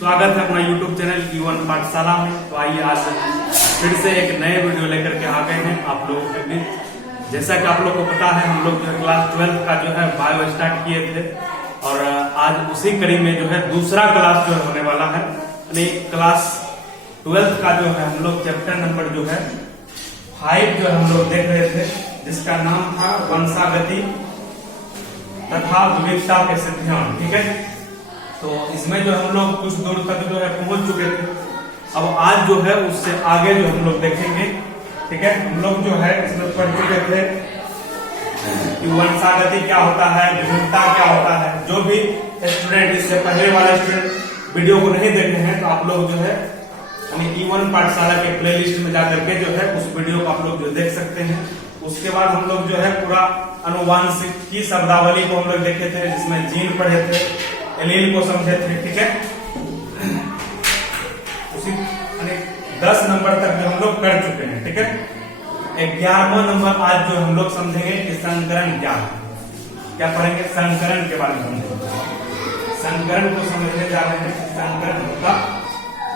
स्वागत है अपना YouTube चैनल E1 पाठशाला में। तो आइए आज फिर से एक नए वीडियो लेकर के आ गए हैं आप लोगों के बीच। जैसा कि आप लोग को पता है, हम लोग जो है क्लास 12 का जो है बायो स्टार्ट किए थे और आज उसी कड़ी में जो है दूसरा क्लास जो होने वाला है। यानी क्लास 12 का जो है हम लोग चैप्टर नंबर जो है 5 जो हम लोग देख रहे थे, जिसका नाम था वंशागति तथा विविधता के सिद्धांत। ठीक है, तो इसमें जो हम लोग कुछ दूर तक जो है पहुंच चुके थे। अब आज जो है उससे आगे जो हम लोग देखेंगे। ठीक है, हम लोग जो है इसमें पढ़ चुके थे कि वंशागति क्या होता है, विविधता क्या होता है। जो भी स्टूडेंट इससे पहले वाले स्टूडेंट वीडियो को नहीं देखे हैं तो आप लोग जो है E1 पाठशाला के प्लेलिस्ट में जाकर के जो है उस वीडियो को आप लोग जो देख सकते हैं। उसके बाद हम लोग जो है पूरा अनुवांशिक की शब्दावली को हम लोग देखे थे, जिसमें जीन पढ़े थे, एलील को समझे थे। ठीक है, उसी 10 नंबर तक जो हम लोग कर चुके हैं। ठीक है, 11वां नंबर आज जो हम लोग समझेंगे कि संकरण क्या है। क्या पढ़ेंगे? संकरण के बारे में समझेंगे। संकरण को समझने जा रहे हैं। संकरण होता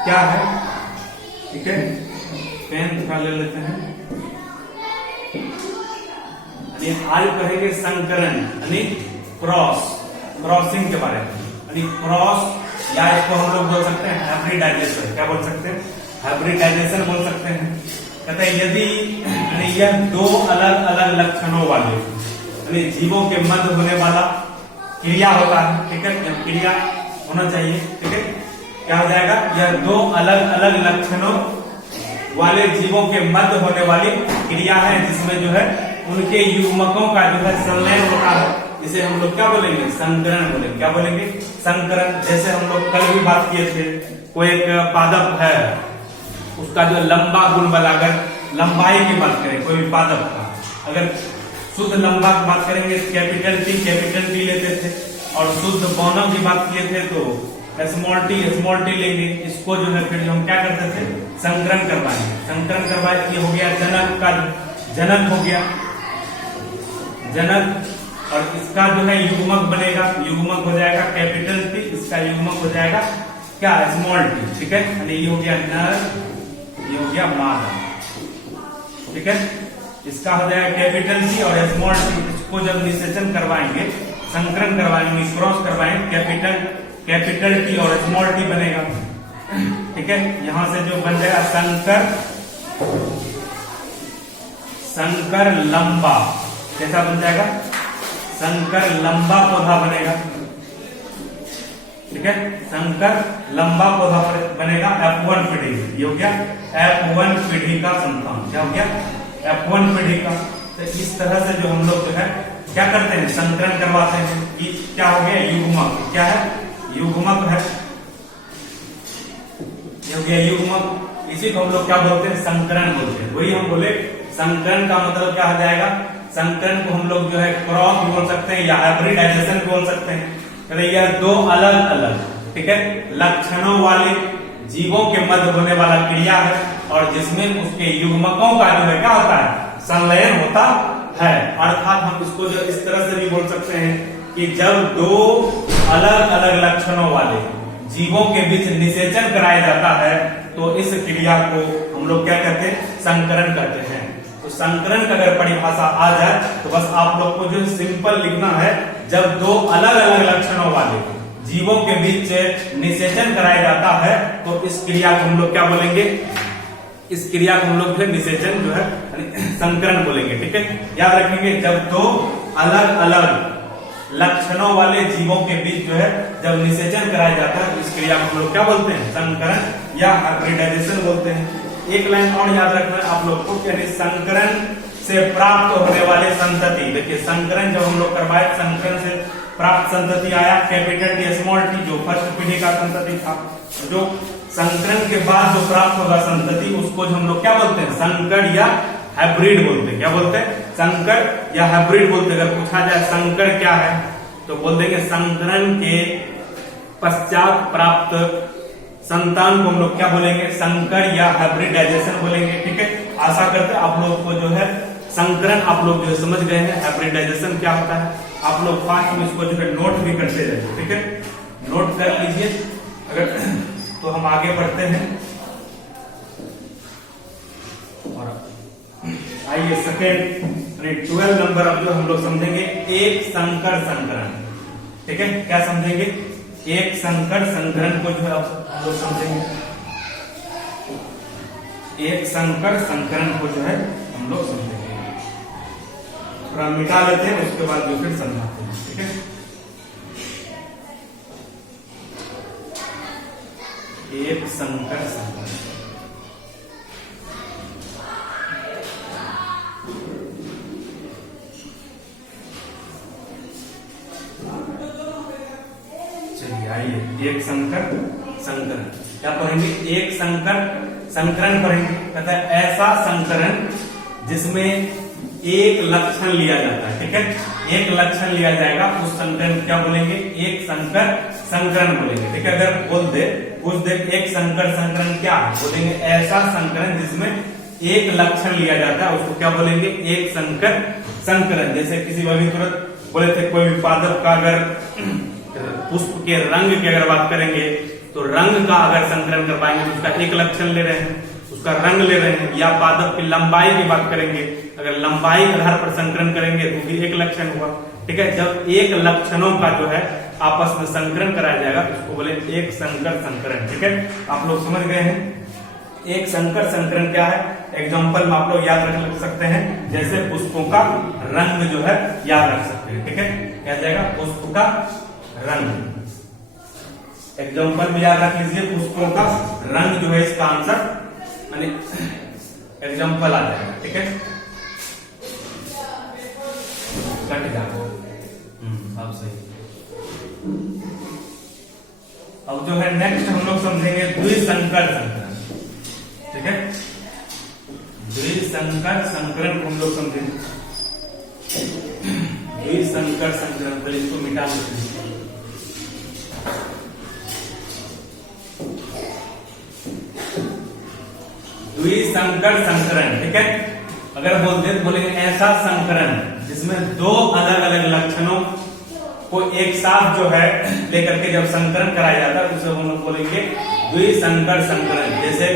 क्या है? ठीक है, पेन थोड़ा ले लेते हैं। आज पढ़ेंगे संकरण यानी क्रॉसिंग के बारे में। क्रॉस या इसको हम लोग बोल सकते हैं हाइब्रिडाइजेशन। क्या बोल सकते हैं? हाइब्रिडाइजेशन बोल सकते हैं। कहते हैं यदि यह दो अलग अलग लक्षणों वाले जीवों के मध्य होने वाला क्रिया होता है। ठीक है, क्रिया होना चाहिए। ठीक है, क्या हो जाएगा? यह दो अलग अलग लक्षणों वाले जीवों के मध्य होने वाली क्रिया है, जिसमें जो है उनके युग्मकों का जो है संलयन होता है। इसे हम लोग क्या बोलेंगे? संकरण बोलेंगे। क्या बोलेंगे? संकरण। जैसे हम लोग कल भी बात किए थे, कोई एक पादप है, उसका जो लंबा गुण वाला, अगर लंबाई की बात करें कोई भी पादप का, अगर शुद्ध लंबा की बात करेंगे कैपिटल टी लेते थे, और शुद्ध बौनों की बात किए थे तो स्मॉल टी लेंगे। इसको जो है फिर हम क्या करते थे? संकरण करवाएंगे। संकरण करवाए, ये हो गया जनक का, जनक हो गया जनक, और इसका जो है युग्मक बनेगा, युग्मक हो जाएगा कैपिटल टी, इसका युग्मक हो जाएगा क्या? Small T. ठीक है, ये हो गया नर, ये हो गया मादा। ठीक है, इसका हो जाएगा कैपिटल टी और स्मॉल टी। इसको जब निषेचन करवाएंगे, संकरण करवाएंगे, क्रॉस करवाएंगे, कैपिटल टी और स्मॉल टी बनेगा। ठीक है, यहां से जो बन जाएगा संकर लंबा। कैसा बन जाएगा? संकर लंबा पौधा बनेगा। ठीक है, संकर लंबा पौधा बनेगा F1 पीढ़ी। ये हो गया F1 पीढ़ी का संतान। क्या हो गया? F1 पीढ़ी का। तो इस तरह से जो हम लोग जो है क्या करते हैं? संकरण करवाते हैं। कि क्या हो गया? युग्मक। क्या है? युग्मक है। ये हो गया युग्मक। इसी को हम लोग क्या बोलते हैं? संकरण बोलते हैं। वही हम बोले संकरण का मतलब क्या हो जाएगा? संकरण को हम लोग जो है क्रॉस भी बोल सकते हैं या हाइब्रिडाइजेशन भी बोल सकते हैं। यह दो अलग अलग, ठीक है, लक्षणों वाले जीवों के मध्य होने वाला क्रिया है, और जिसमें उसके युग्मकों का जो है क्या होता है? संलयन होता है। अर्थात हम इसको जो इस तरह से भी बोल सकते हैं कि जब दो अलग अलग लक्षणों वाले जीवों के बीच निषेचन कराया जाता है तो इस क्रिया को हम लोग क्या कहते हैं? संकरण कहते हैं। तो संकरण का अगर परिभाषा आ जाए तो बस आप लोग को जो सिंपल लिखना है, जब दो अलग अलग लक्षणों वाले जीवों के बीच निषेचन कराया जाता है तो इस क्रिया को हम लोग क्या बोलेंगे? इस क्रिया को हम लोग जो है निषेचन जो है संकरण बोलेंगे। ठीक है, याद रखेंगे, जब दो अलग अलग लक्षणों वाले जीवों के बीच जो है जब निषेचन कराया जाता है, इस क्रिया को हम लोग क्या बोलते हैं? संकरण या हाइब्रिडाइजेशन बोलते हैं। एक लाइन और याद रखना है आप लोग को, यानी संकरण से प्राप्त होने वाले संतति। देखिए, संकरण जब हम लोग करवाए, संकरण से प्राप्त संतति आया कैपिटल टी स्मॉल टी, जो फर्स्ट पीढ़ी का संतति था। जो संकरण के बाद जो प्राप्त होगा संतति, उसको जो हम लोग क्या बोलते हैं? संकर या हाइब्रिड बोलते हैं। क्या बोलते हैं? संकर या हाइब्रिड बोलते हैं। अगर पूछा जाए संकर क्या है तो बोल देंगे संकरण के पश्चात प्राप्त संतान को हम लोग क्या बोलेंगे? संकर या हाइब्रिडाइजेशन बोलेंगे। ठीक है, आशा करते हैं आप लोग को जो है संकरण आप लोग जो समझ गए हैं। हाइब्रिडाइजेशन क्या होता है आप लोग फास्ट में इसको जो है नोट भी करते रहे। ठीक है, नोट कर लीजिए। अगर तो हम आगे बढ़ते हैं और आइए सेकेंड 12 नंबर अब जो हम लोग समझेंगे एक संकर संकरण। ठीक है, क्या समझेंगे? एक संकर संकरण को जो है हम लोग समझेंगे। एक संकर संकरण को जो है हम लोग समझेंगे। थोड़ा मिटा लेते हैं, उसके बाद जो फिर समझाते हैं। ठीक है, एक संकर संकरण। चलिए आइए, एक संकर संकरण क्या पढ़ेंगे? एक संकर संकरण पढ़ेंगे। कहता है ऐसा संकरण जिसमें एक लक्षण लिया जाता है। ठीक है, एक लक्षण लिया जाएगा, उस संकरण क्या बोलेंगे? एक संकर संकरण बोलेंगे। ठीक है, अगर पूछ दे एक संकर संकरण क्या है, बोलेंगे ऐसा संकरण जिसमें एक लक्षण लिया जाता है, उसको क्या बोलेंगे? एक संकर संकरण। जैसे किसी भी तुरंत बोले थे कोई भी पादप का अगर पुष्प के रंग की अगर बात करेंगे तो रंग का अगर संकरण करवाएंगे तो उसका एक लक्षण ले रहे हैं, उसका रंग ले रहे हैं। या पादप की लंबाई की बात करेंगे, अगर लंबाई के आधार पर संकरण करेंगे तो भी एक लक्षण हुआ। ठीक है, जब एक लक्षणों का जो है आपस में संकरण कराया जाएगा तो उसको बोले एक संकर संकरण। ठीक है, आप लोग समझ गए हैं एक संकर संकरण क्या है? एग्जाम्पल में आप लोग याद रख सकते हैं, जैसे पुष्पों का रंग जो है याद रख सकते हैं। ठीक है, क्या जाएगा? पुष्प का रंग। एग्जाम्पल में याद रख लीजिए, पुष्पों का रंग जो है इसका आंसर यानी एग्जाम्पल आ जाएगा। ठीक है, कट जाएगा। अब सही। अब जो है नेक्स्ट हम लोग समझेंगे द्विसंकर संकरण। ठीक है, द्विसंकर संकरण को हम लोग समझेंगे। द्विसंकर संकरण, पहले इसको मिटा देते हैं। द्विसंकर संकरण। ठीक है, अगर बोलते तो बोलेंगे ऐसा संकरण जिसमें दो अलग अलग लक्षणों को एक साथ जो है लेकर के जब संकरण कराया जाता है तो उसे हम लोग बोलेंगे द्विसंकर संकरण। जैसे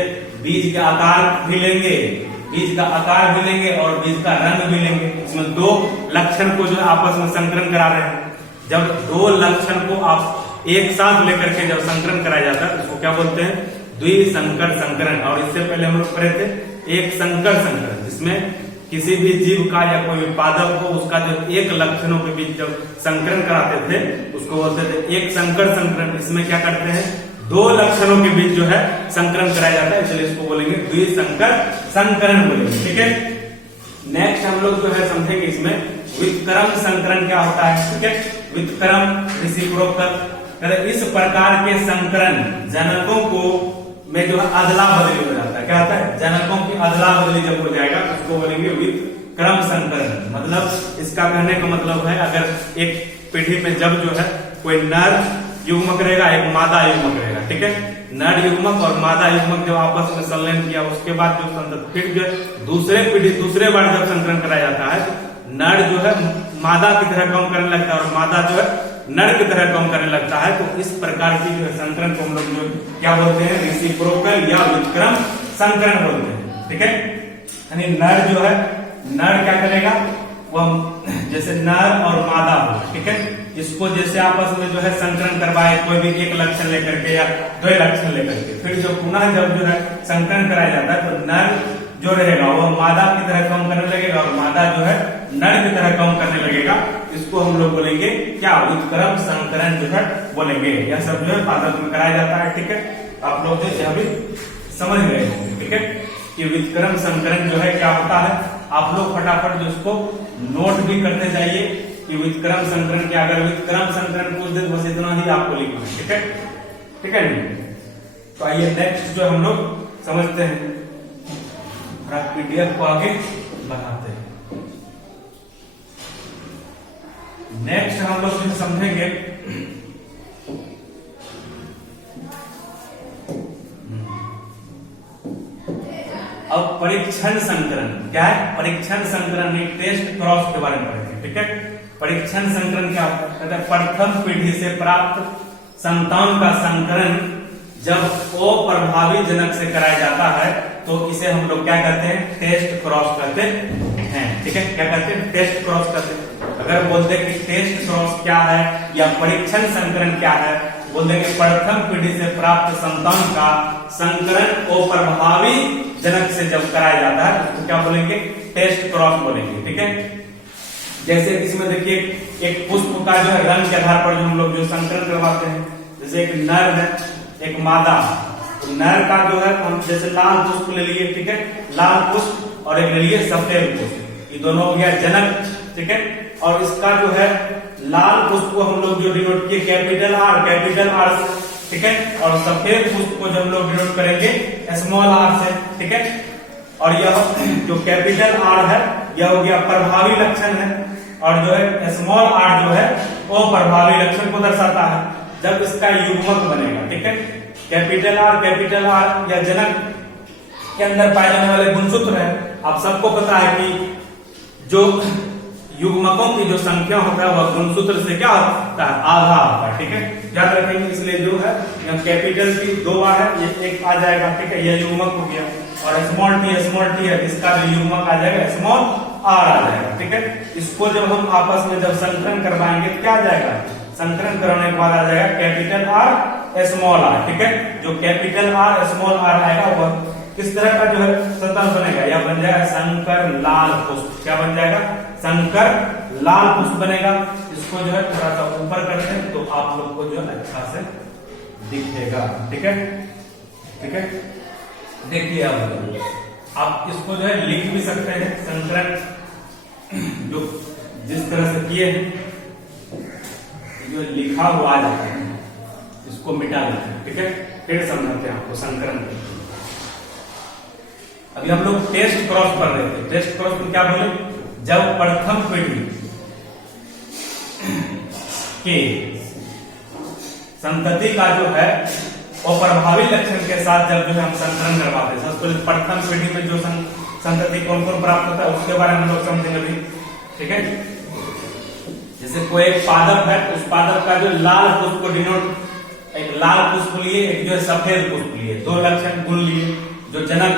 बीज का आकार भी लेंगे, बीज का आकार भी लेंगे और बीज का रंग भी लेंगे। इसमें दो लक्षण को जो है आपस में संकरण करा रहे हैं। जब दो लक्षण को आप एक साथ लेकर के जब संकरण कराया जाता है तो उसको क्या बोलते हैं? द्विसंकर संकरण। और इससे पहले हम लोग पढ़े थे एक संकर संकरण, जिसमें किसी भी जीव का या कोई पादप को उसका जो एक लक्षणों के बीच जब संकरण कराते थे उसको बोलते थे एक संकर संकरण। इसमें क्या करते हैं? दो लक्षणों के बीच जो है संकरण कराया जाता है, इसलिए इसको बोलेंगे द्विसंकर संकरण बोलेंगे। ठीक है, नेक्स्ट हम लोग जो है समझेंगे इसमें व्युत्क्रम संकरण क्या होता है। ठीक है, व्युत्क्रम रेसिप्रोकल। इस प्रकार के संकरण जनकों को में जो है अदला बदली हो जाता है। क्या होता है? जनकों की अदला बदली जब हो जाएगा तो उसको बोलेंगे व्युत्क्रम संकरण। मतलब इसका कहने का मतलब है अगर एक पीढ़ी में जब जो है कोई नर युग्मक रहेगा, एक मादा युग्मक रहेगा। ठीक है, नर युग्मक और मादा युग्मक जब आपस में संलयन किया उसके बाद जो संतति फिर जो दूसरे बार जब संकरण कराया जाता है तो नर जो है मादा की तरह काम करने लगता है और मादा जो है नर की तरह काम करने लगता है। तो इस प्रकार की जो है संकरण को हम लोग जो क्या बोलते हैं? रेसिप्रोकल या व्युत्क्रम संकरण बोलते हैं। ठीक है, यानी नर जो है नर क्या करेगा? वह जैसे नर और मादा हो, ठीक है, इसको जैसे आपस में जो है संकरण करवाए कोई भी एक लक्षण लेकर के या दो लक्षण लेकर के, फिर जो पुनः जब जो है संकरण कराया जाता है तो नर जो रहेगा वह मादा की तरह काम करने लगेगा और मादा जो है नर की तरह काम करने लगेगा। इसको हम लोग बोलेंगे क्या? व्युत्क्रम संकरण जो है बोलेंगे। यह सब जो है पादप में कराया जाता है। ठीक है, आप लोग जो अभी समझ गए होंगे। ठीक है, कि व्युत्क्रम संकरण जो है क्या होता है। आप लोग फटाफट जो इसको नोट भी करते जाइए कि व्युत्क्रम संकरण क्या। अगर व्युत्क्रम संकरण पूछ दे तो बस इतना ही आपको लिखना है। ठीक है, ठीक है जी। तो आइए नेक्स्ट जो हम लोग समझते हैं, पीडीएफ को आगे बढ़ाते हैं। नेक्स्ट हम लोग जो समझेंगे अब परीक्षण संकरण क्या है। परीक्षण संकरण में टेस्ट क्रॉस के बारे में पढ़ेंगे। ठीक है, परीक्षण संकरण क्या होता है? प्रथम पीढ़ी से प्राप्त संतान का संकरण जब ओ प्रभावी जनक से कराया जाता है तो इसे हम लोग क्या कहते हैं, टेस्ट क्रॉस कहते हैं। ठीक है, क्या कहते हैं, टेस्ट क्रॉस कहते हैं। अगर बोलते हैं कि टेस्ट क्रॉस क्या है या परीक्षण संकरण क्या है, बोल देंगे प्रथम पीढ़ी से प्राप्त संतान का संकरण ओ प्रभावी जनक से जब कराया जाता है तो क्या बोलेंगे, टेस्ट क्रॉस बोलेंगे। ठीक है, जैसे इसमें देखिए एक पुष्प का जो है रंग के आधार पर जो हम लोग जो संकरण करवाते हैं, जैसे एक नर है एक मादा, तो नर का जो है हम जैसे लाल पुष्प ले लिए, ठीक है, लाल पुष्प, और एक ले लिए सफेद पुष्प, ये दोनों हो गया जनक। ठीक है, और इसका जो है लाल पुष्प को हम लोग जो डिनोट किए कैपिटल आर, ठीक है, और सफेद पुष्प को जो हम लोग डिनोट करेंगे स्मॉल आर से। ठीक है, और यह जो कैपिटल आर है यह हो गया प्रभावी लक्षण है, और जो है स्मॉल आर जो है वो प्रभावी लक्षण को दर्शाता है जब इसका युग्मक बनेगा। ठीक है, कैपिटल आर या जनक के अंदर पाए जाने वाले गुणसूत्र है। आप सबको पता है कि जो युग्मकों की जो संख्या होता है वह गुणसूत्र से क्या होता है, आधा होता है। ठीक है, याद रखेंगे, इसलिए जो है कैपिटल टी 2 बार है, ये एक आ जाएगा। ठीक है, यह युग्मक हो गया, और स्मॉल टी है, इसका जो युग्मक आ जाएगा स्मॉल आर आ जाएगा। ठीक है, इसको जब हम आपस में जब संकलन करवाएंगे क्या आ जाएगा, संकलन कराने के बाद आ जाएगा कैपिटल आर स्मॉल आर। ठीक है, जो कैपिटल आर स्मॉल आर आएगा वह किस तरह का जो है संतान बनेगा, यह बन जाएगा संकर लाल पुष्प। क्या बन जाएगा, संकर लाल पुष्प बनेगा। इसको जो है थोड़ा सा ऊपर करते हैं तो आप लोग को जो है अच्छा से दिखेगा। ठीक है, ठीक है, देखिए अब आप इसको जो है लिख भी सकते हैं, संकरण जो जिस तरह से किए हैं जो लिखा हुआ आ जाता है इसको मिटा देते हैं। ठीक है, फिर समझते हैं आपको संकरण। अभी हम लोग टेस्ट क्रॉस पढ़ रहे थे, टेस्ट क्रॉस में क्या बोले, जब प्रथम पीढ़ी के संतति का जो है और प्रभावी लक्षण के साथ जब जो है हम संकरण करवाते हैं, सबसे पहले प्रथम पीढ़ी में जो संतति कौन कौन प्राप्त होता है उसके बारे में हम लोग समझेंगे अभी। ठीक है, जैसे कोई एक पादप है, उस पादप का जो लाल पुष्प को डिनोट, एक लाल पुष्प लिए, एक जो है सफेद पुष्प लिए, 2 लक्षण गुण लिए जो जनक।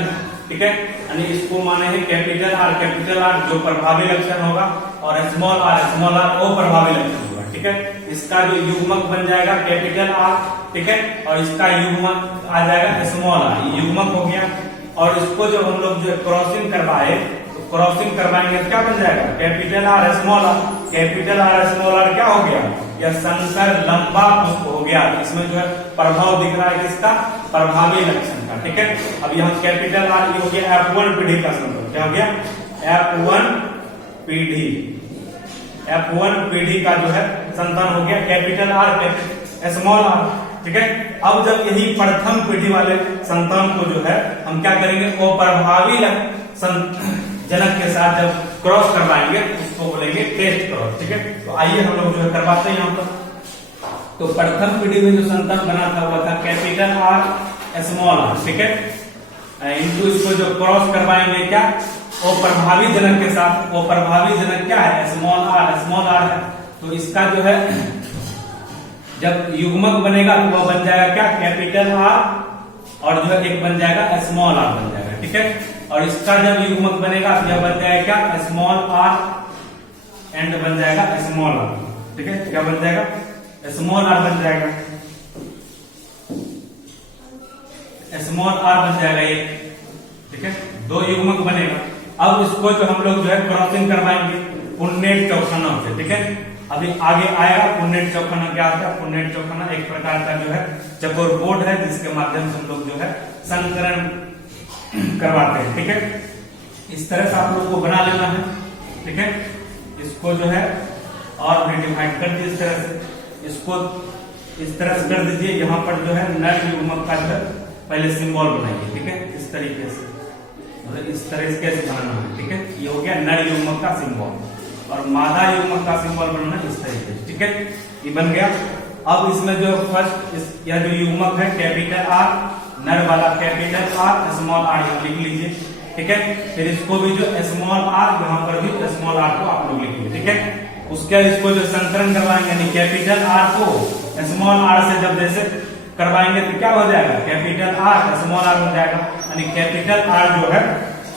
ठीक है, यानी इसको माने हैं कैपिटल आर जो प्रभावी लक्षण होगा, और स्मॉल आर वो प्रभावी लक्षण होगा। ठीक है, इसका जो युग्मक बन जाएगा कैपिटल आर। ठीक है, और इसका युग्मक आ जाएगा स्मॉल आर, ये युग्मक हो गया। और इसको जब हम लोग जो क्रॉसिंग करवाए तो क्रॉसिंग करवाएंगे क्या बन जाएगा, capital R small R. Capital R small R क्या हो गया, यह संकर लंबा पुष्प हो गया। इसमें जो है प्रभाव दिख रहा है किसका, प्रभावी लक्षण का। ठीक है, अब यहाँ कैपिटल आर हो गया F1 पीढ़ी का संबंध, क्या हो गया, F1 पीढ़ी का जो है संतान हो गया कैपिटल आर स्मॉल आर। ठीक है, अब जब यही प्रथम पीढ़ी वाले संतान को जो है हम क्या करेंगे, वो प्रभावी जनक के साथ जब क्रॉस करवाएंगे उसको बोलेंगे टेस्ट क्रॉस। ठीक है, तो आइए हम लोग जो है करवाते हैं यहाँ पर। तो प्रथम पीढ़ी में जो संतान बना था वो था कैपिटल आर स्मॉल आर। ठीक है, इनको इसको जो क्रॉस करवाएंगे क्या, वो प्रभावी जनक के साथ, वो प्रभावी जनक क्या है, स्मॉल आर है। तो इसका जो है जब युग्मक बनेगा तो वह बन जाएगा क्या, कैपिटल आर, और जो है एक बन जाएगा स्मॉल आर बन जाएगा। ठीक है, और इसका जब युग्मक बनेगा तो यह बन जाएगा क्या, स्मॉल आर एंड बन जाएगा स्मॉल आर। ठीक है, क्या बन जाएगा, स्मॉल आर बन जाएगा, स्मॉल आर बन जाएगा ये। ठीक है, 2 युग्मक बनेगा। अब इसको जो हम लोग जो है क्रॉसिंग करवाएंगे पुन्नेट चौखाना से। ठीक है, अभी आगे आएगा पुन्नेट चौखाना क्या होता है। पुन्नेट चौखाना एक प्रकार का जो है चकोर बोर्ड है जिसके माध्यम से हम लोग जो है संकरण करवाते हैं। ठीक है, इस तरह से आप लोग को बना लेना है। ठीक है, इसको जो है और भी डिवाइड कर दीजिए इस तरह से, इसको इस तरह से कर दीजिए। यहाँ पर जो है नर युग्मक का जो है पहले सिंबल बनाइए। ठीक है, इस तरीके से, मतलब इस तरह से कैसे बनाना है। ठीक है, ये हो गया नर युग्मक का सिंबल, और मादा युग्मक का सिंबल बनाना इस तरीके से। ठीक है, ये बन गया। अब इसमें जो फर्स्ट यह जो युग्मक है कैपिटल आर, नर वाला कैपिटल आर स्मॉल आर लिख लीजिए। ठीक है, फिर इसको भी जो स्मॉल आर, यहाँ पर भी स्मॉल आर को आप लोग लिखिए। ठीक है, उसके बाद इसको जो संकरण करवाएंगे यानी कैपिटल आर को स्मॉल आर से जब जैसे करवाएंगे तो क्या हो जाएगा, कैपिटल आर स्मॉल आर हो जाएगा। यानी कैपिटल आर जो है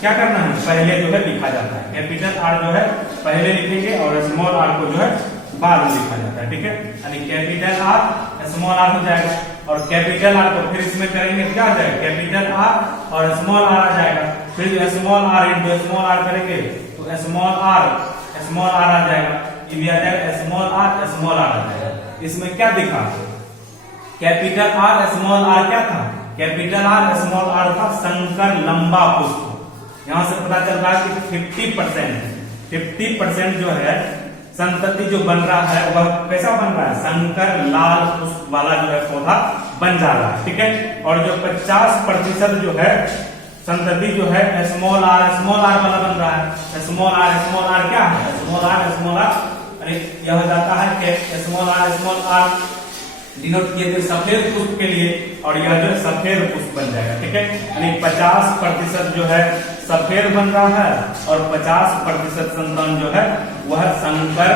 क्या करना है, पहले जो है लिखा जाता है। कैपिटल आर जो है पहले लिखेंगे और स्मॉल आर को जो है बाद में लिखा जाता है, ठीक है। यानी कैपिटल आर स्मॉल आर हो जाएगा और कैपिटल आर को फिर इसमें करेंगे क्या हो जाएगा, कैपिटल आर और स्मॉल आर आ जाएगा। फिर small R into small R करेंगे तो स्मॉल आर आ जाएगा, ये भी आ जाएगा स्मॉल आर आ जाएगा। इसमें क्या दिखा, कैपिटल आर स्मॉल आर क्या था, कैपिटल आर स्मॉल आर था संकर लंबा पुष्प। यहां से पता चल रहा है कि 50% जो है संतति जो बन रहा है वह कैसा बन रहा है, संकर लाल पुष्प वाला जो है पौधा बन जा रहा है, ठीक है। और जो 50% जो है संतति जो है स्मॉल आर वाला बन रहा है। स्मॉल आर क्या है, स्मॉल आर यह हो जाता है कि स्मॉल आर डिनोट किए थे सफेद पुष्प के लिए और यह जो सफेद पुष्प बन जाएगा, ठीक है। यानी 50% जो है सफेद बन रहा है और 50% संतान जो है वह संकर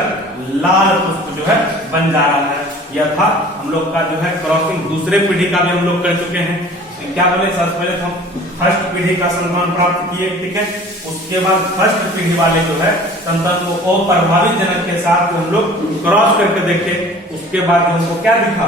लाल पुष्प जो है बन जा रहा है। यह था हम लोग का जो है क्रॉसिंग। दूसरे पीढ़ी का भी हम लोग कर चुके हैं। क्या बोले, सबसे पहले हम फर्स्ट पीढ़ी का संतान प्राप्त किए, ठीक है। उसके बाद फर्स्ट पीढ़ी वाले जो है संतान को अप्रभावित जनक के साथ हम लोग क्रॉस करके देखे। उसके बाद हमको क्या दिखा,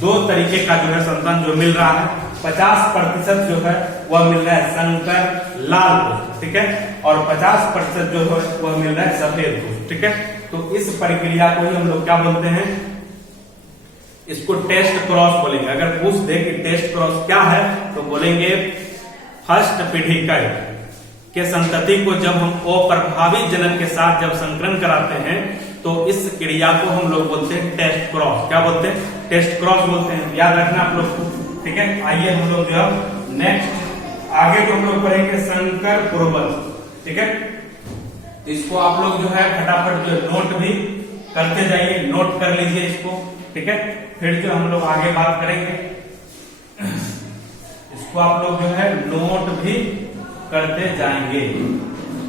दो तरीके का जो है संतान जो मिल रहा है। 50% जो है वह मिल रहा है संकर लाल पुष्प, ठीक है, और 50% जो है वह मिल रहा है सफेद पुष्प, ठीक है। तो इस प्रक्रिया को ही हम लोग क्या बोलते हैं, इसको टेस्ट क्रॉस बोलेंगे। अगर पूछ दे कि टेस्ट क्रॉस क्या है तो बोलेंगे फर्स्ट पीढ़ी के संतति को जब हम अप्रभावित जनक के साथ जब संकरण कराते हैं तो इस क्रिया को हम लोग बोलते हैं टेस्ट क्रॉस। क्या बोलते हैं, टेस्ट क्रॉस बोलते हैं। याद रखना आप लोग को, ठीक है। आइए हम लोग जो है नेक्स्ट आगे तो हम लोग पढ़ेंगे संकर पूर्वज, ठीक है। इसको आप लोग जो है फटाफट जो नोट भी करते जाइए, नोट कर लीजिए इसको, ठीक है। फिर जो हम लोग आगे बात करेंगे इसको आप लोग जो है नोट भी करते जाएंगे,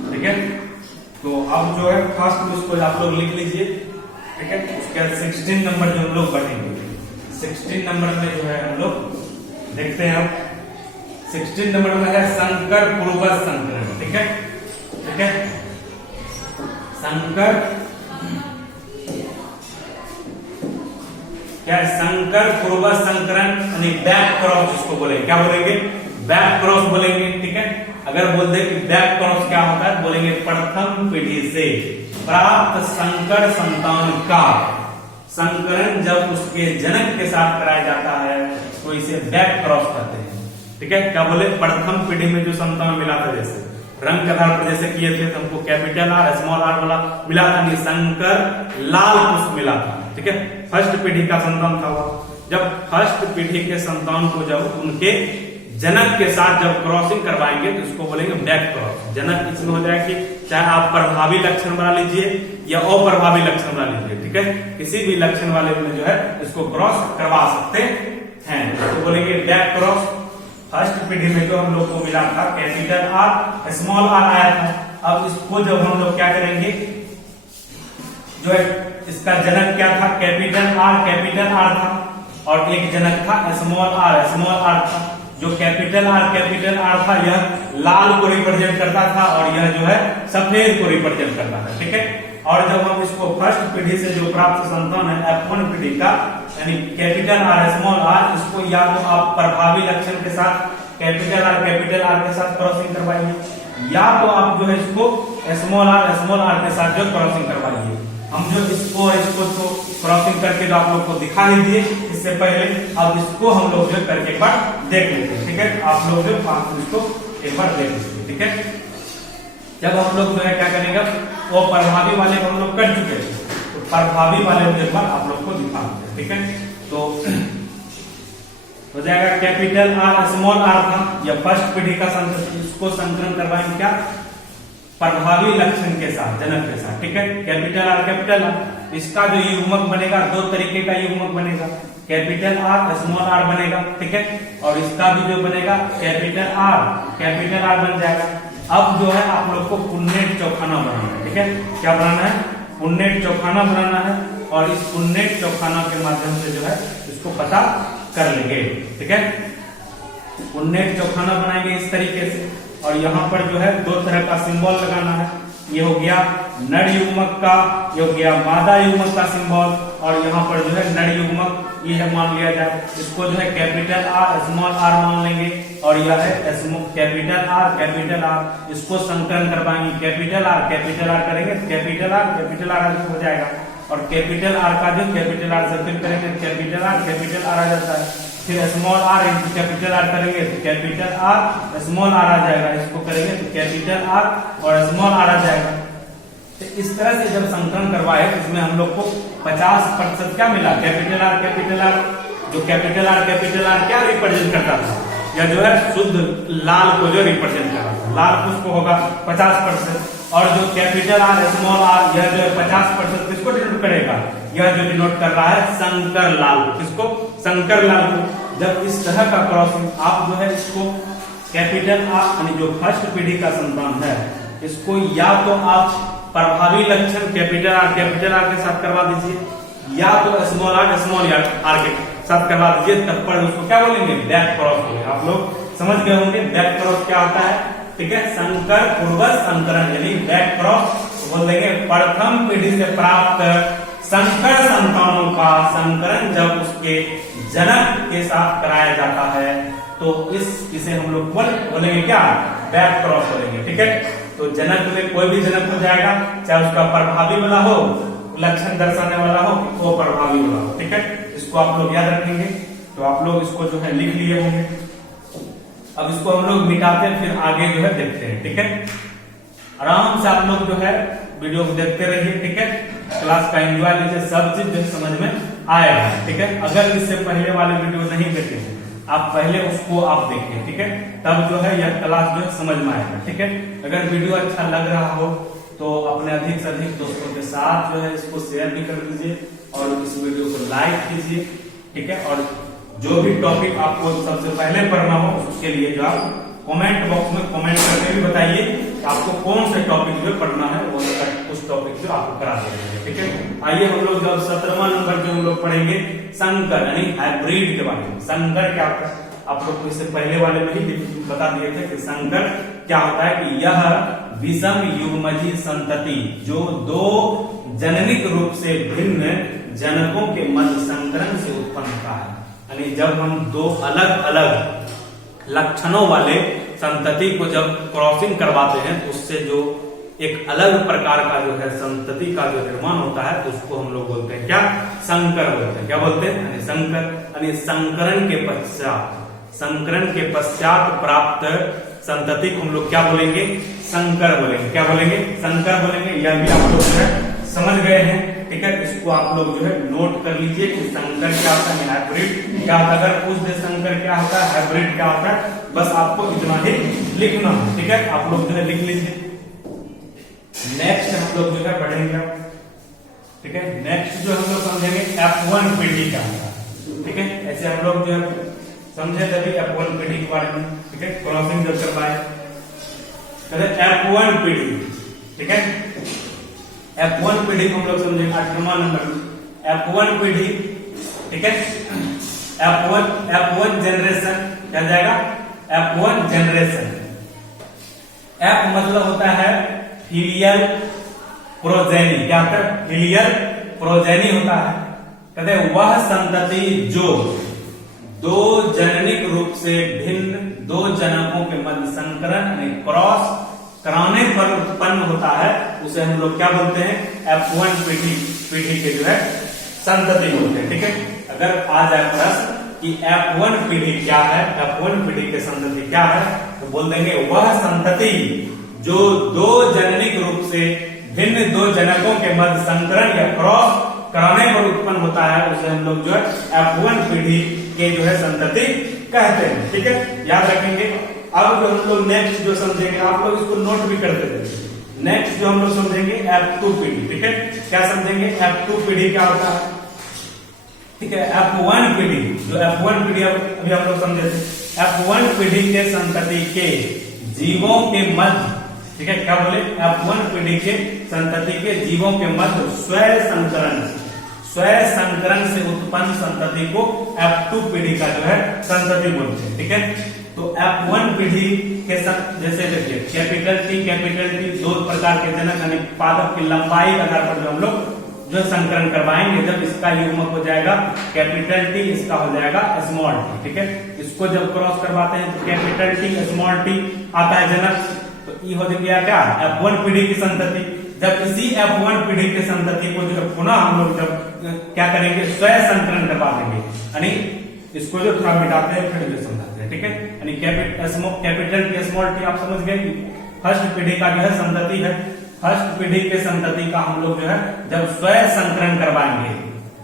ठीक है। तो अब जो है फर्स्ट उसको आप लोग लिख लीजिए, ठीक है। उसके बाद 16 नंबर जो हम लोग पढ़ेंगे, 16 नंबर में जो है हम लोग देखते हैं। अब 16 नंबर में है संकर पूर्वज संकरण, ठीक है, ठीक है। संकर क्या, संकर पूर्वज संकरण यानी बैक क्रॉस इसको बोलेंगे। क्या बोलेंगे, बैक क्रॉस बोलेंगे, ठीक है। अगर बोल दे कि बैक क्रॉस क्या होता है, बोलेंगे प्रथम पीढ़ी से प्राप्त संकर संतान का संकरण जब उसके जनक के साथ कराया जाता है तो इसे बैक क्रॉस कहते हैं, ठीक है। क्या बोले, प्रथम पीढ़ी में जो संतान मिला था, जैसे रंग के आधार पर जैसे किए थे तो हमको कैपिटल आर स्मॉल आर वाला मिला था, नहीं संकर लाल पुष्प मिला था, ठीक है। फर्स्ट पीढ़ी का संतान था वो। जब फर्स्ट पीढ़ी के संतान को जब उनके जनक के साथ जब क्रॉसिंग करवाएंगे तो इसको बोलेंगे बैक क्रॉस। जनक इसमें हो जाएगा कि चाहे आप प्रभावी लक्षण बना लीजिए या अप्रभावी लक्षण बना लीजिए, ठीक है। किसी भी लक्षण वाले में जो है इसको क्रॉस करवा सकते हैं, तो बोलेंगे बैक क्रॉस। फर्स्ट पीढ़ी में जो हम लोग को मिला था कैपिटल आर स्मॉल आर आया था। अब इसको जब हम लोग क्या करेंगे, जो है इसका जनक क्या था, कैपिटल आर था और एक जनक था स्मॉल आर था। जो कैपिटल आर था यह लाल को रिप्रेजेंट करता था और यह जो है सफेद को रिप्रेजेंट करता था, ठीक है। और जब हम इसको फर्स्ट पीढ़ी से जो प्राप्त संतान है F1 पीढ़ी का यानी कैपिटल आर स्मॉल आर, इसको या तो आप प्रभावी लक्षण के साथ कैपिटल आर के साथ क्रॉसिंग करवाइए या तो आप जो है इसको स्मॉल आर के साथ जो क्रॉसिंग करवाइए। हम जो इसको तो क्रॉसिंग करके जो आप लोग को दिखा ही दिए इससे पहले, अब इसको हम लोग जो करके एक बार देख लेते हैं, ठीक है। आप लोग जो इसको एक बार देख लीजिए, ठीक है। जब हम लोग जो है क्या करेंगे, वो प्रभावी वाले को हम लोग कर चुके हैं तो प्रभावी वाले को एक बार आप लोग को दिखा देते हैं, ठीक है। तो हो जाएगा कैपिटल आर स्मॉल आर था, यह फर्स्ट पीढ़ी का इसको संकलन करवाएंगे क्या, प्रभावी लक्षण के साथ जनक के साथ, ठीक है। कैपिटल आर इसका जो युग्मक बनेगा, दो तरीके का युग्मक बनेगा, कैपिटल आर स्मॉल आर बनेगा, ठीक है। और इसका भी जो बनेगा कैपिटल आर बन जाएगा। अब जो है आप लोग को पुन्नेट चौखाना बनाना है, ठीक है। क्या बनाना है, पुन्नेट चौखाना बनाना है और इस पुन्नेट चौखाना के माध्यम से जो है इसको पता कर लेंगे। ठीक है, नेट चौखाना बनाएंगे इस तरीके से, और यहाँ पर जो है दो तरह का सिंबल लगाना है। ये हो गया नर युग्मक का, ये हो गया मादा युग्मक का सिंबल, और यहाँ पर जो है नर युग्मक ये है मान लिया जाए। इसको जो है कैपिटल आर स्मॉल आर मान लेंगे, और यह है कैपिटल आर। इसको संकलन करवाएंगे, कैपिटल आर करेंगे, कैपिटल आर हो जाएगा, और कैपिटल आर का जो कैपिटल आर से फिर करेंगे कैपिटल आर आ जाता है। फिर small R into capital R करेंगे तो कैपिटल आर स्मॉल आर आ जाएगा। इसको करेंगे तो कैपिटल आर और स्मॉल आर आ जाएगा। तो इस तरह से जब संकलन करवाए तो इसमें हम लोग को 50% क्या मिला, कैपिटल आर जो कैपिटल आर क्या रिप्रेजेंट करता था, या जो है शुद्ध लाल को जो रिप्रेजेंट कर रहा था, लाल उसको होगा 50%, और जो कैपिटल आर स्मॉल आर यह जो है 50% किसको डिनोट करेगा, यह जो डिनोट कर रहा है शंकर लाल, किसको, शंकर लाल को। जब इस तरह का क्रॉसिंग आप जो है इसको कैपिटल आर यानी जो फर्स्ट पीढ़ी का संतान है इसको या तो आप प्रभावी लक्षण कैपिटल आर के साथ करवा दीजिए, या तो स्मॉल आर के साथ करवा दीजिए, तब पर उसको क्या बोलेंगे, बैक क्रॉस बोलेंगे। आप लोग समझ गए होंगे बैक क्रॉस क्या होता है। ठीक है, संकर पूर्वज संकरण यानी बैक क्रॉस बोल देंगे प्रथम पीढ़ी से प्राप्त संकर संतानों का संकरण जब उसके जनक के साथ कराया जाता है तो इसे हम लोग बोलेंगे क्या, बैक क्रॉस बोलेंगे। ठीक है, तो जनक में कोई भी जनक हो जाएगा, चाहे उसका प्रभावी वाला हो, लक्षण दर्शाने वाला हो, वो प्रभावी वाला हो। ठीक है, इसको आप लोग याद रखेंगे। तो आप लोग इसको जो है लिख लिए होंगे। अब इसको हम लोग मिटाते हैं, फिर आगे जो है देखते हैं। ठीक है, आराम से आप लोग जो है वीडियो को देखते रहिए। ठीक है, क्लास का एंजॉय लीजिए, सब चीज जो समझ में आएगा। ठीक है, अगर इससे पहले वाले वीडियो नहीं देखे आप पहले उसको आप देखिए। ठीक है, तब जो है यह क्लास जो है समझ में आएगा। ठीक है, अगर वीडियो अच्छा लग रहा हो तो अपने अधिक से अधिक दोस्तों के साथ जो है इसको शेयर भी कर दीजिए और इस वीडियो को लाइक कीजिए। ठीक है, और जो भी टॉपिक आपको सबसे पहले पढ़ना हो उसके लिए जो आप कमेंट बॉक्स में कमेंट करके भी बताइए कि आपको कौन से टॉपिक जो पढ़ना है, वो उस टॉपिक जो आपको करा देंगे। ठीक है, आइए हम लोग जब 17वां नंबर जो हम लोग पढ़ेंगे संकर यानी हाइब्रिड के बारे में। संकर क्या होता है, आप लोग को इससे पहले वाले में ही बता दिए थे कि संकर क्या होता है कि यह विषम युग्मजीय संतति जो दो जननिक रूप से भिन्न जनकों के मध्य संकरण से उत्पन्न होता है। यानी जब हम दो अलग अलग लक्षणों वाले संतति को जब क्रॉसिंग करवाते हैं तो उससे जो एक अलग प्रकार का जो है संतति का जो निर्माण होता है तो उसको हम लोग बोलते हैं क्या, संकर बोलते हैं। क्या बोलते हैं, यानी संकर यानी संकरण के पश्चात प्राप्त संतति को हम लोग क्या बोलेंगे, संकर बोलेंगे। क्या बोलेंगे, संकर बोलेंगे। यह भी आप लोग जो है समझ गए हैं। ठीक है, इसको आप लोग जो है नोट कर लीजिए कि संकर क्या होता है, हाइब्रिड क्या होता है। अगर पूछ दे संकर क्या होता है, हाइब्रिड क्या होता है, बस आपको इतना ही लिखना है। ठीक है, आप लोग जो है लिख लीजिए। नेक्स्ट हम लोग जो है पढ़ेंगे। ठीक है, नेक्स्ट जो हम लोग समझेंगे F1 पीढ़ी क्या होता है। ठीक है, ऐसे हम लोग जो है समझे तभी F1 पीढ़ी के बारे में। ठीक है, क्रॉसिंग जब करवाए F1 पीढ़ी। ठीक है, F1 पीढ़ी को हम लोग समझेंगे 8वां नंबर F1 पीढ़ी। ठीक है, F1 जनरेशन क्या जाएगा, F1 जनरेशन। F मतलब होता है फिलियल प्रोजेनी। क्या होता है, फिलियल प्रोजेनी होता है। कहते हैं वह संतति जो दो जननिक रूप से भिन्न दो जनकों के मध्य संकरण यानी क्रॉस कराने पर उत्पन्न होता है उसे हम लोग क्या बोलते हैं, F1 पीढ़ी के जो है संतति बोलते हैं। ठीक है, अगर आ जाए प्रश्न कि F1 पीढ़ी क्या है, F1 पीढ़ी के संतति क्या है, तो बोल देंगे वह संतति जो दो जननिक रूप से भिन्न दो जनकों के मध्य संकरण या क्रॉस कराने पर उत्पन्न होता है उसे हम लोग जो है F1 पीढ़ी के जो है संतति कहते हैं। ठीक है, याद रखेंगे। अब जो हम लोग नेक्स्ट जो समझेंगे, आप लोग इसको नोट भी करते थे। नेक्स्ट जो हम लोग समझेंगे F2 पीढ़ी। ठीक है, क्या समझेंगे, F2 पीढ़ी क्या होता है। ठीक है, F1 पीढ़ी जो F1 पीढ़ी अभी हम लोग समझे थे, F1 पीढ़ी के संतति के जीवों के मध्य। ठीक है, क्या बोले, F1 पीढ़ी के संतति के जीवों के मध्य स्वयं संकरण से उत्पन्न संतति को F2 पीढ़ी का जो है संतति बोलते हैं। ठीक है, तो F1 पीढ़ी के जैसे देखिए कैपिटल टी दो प्रकार के जनक यानी पादप की लंबाई के आधार पर जो हम लोग जो संकरण करवाएंगे, जब इसका युग्मक हो जाएगा कैपिटल टी, इसका हो जाएगा स्मॉल टी। ठीक है, इसको जब क्रॉस करवाते हैं तो कैपिटल टी स्मॉल टी आता है जनक, तो ये हो गया क्या F1 पीढ़ी की संतति। जब इसी F1 पीढ़ी की संतति को जो पुनः हम लोग जब क्या करेंगे स्वयं संकरण करवा देंगे, यानी इसको जो थोड़ा मिटाते हैं फिर जो समझाते हैं। ठीक है, यानी कैपिटल टी स्मॉल टी आप समझ गए, फर्स्ट पीढ़ी का जो है संतति है। फर्स्ट पीढ़ी के संतति का हम लोग जो है जब स्वयं संकरण करवाएंगे,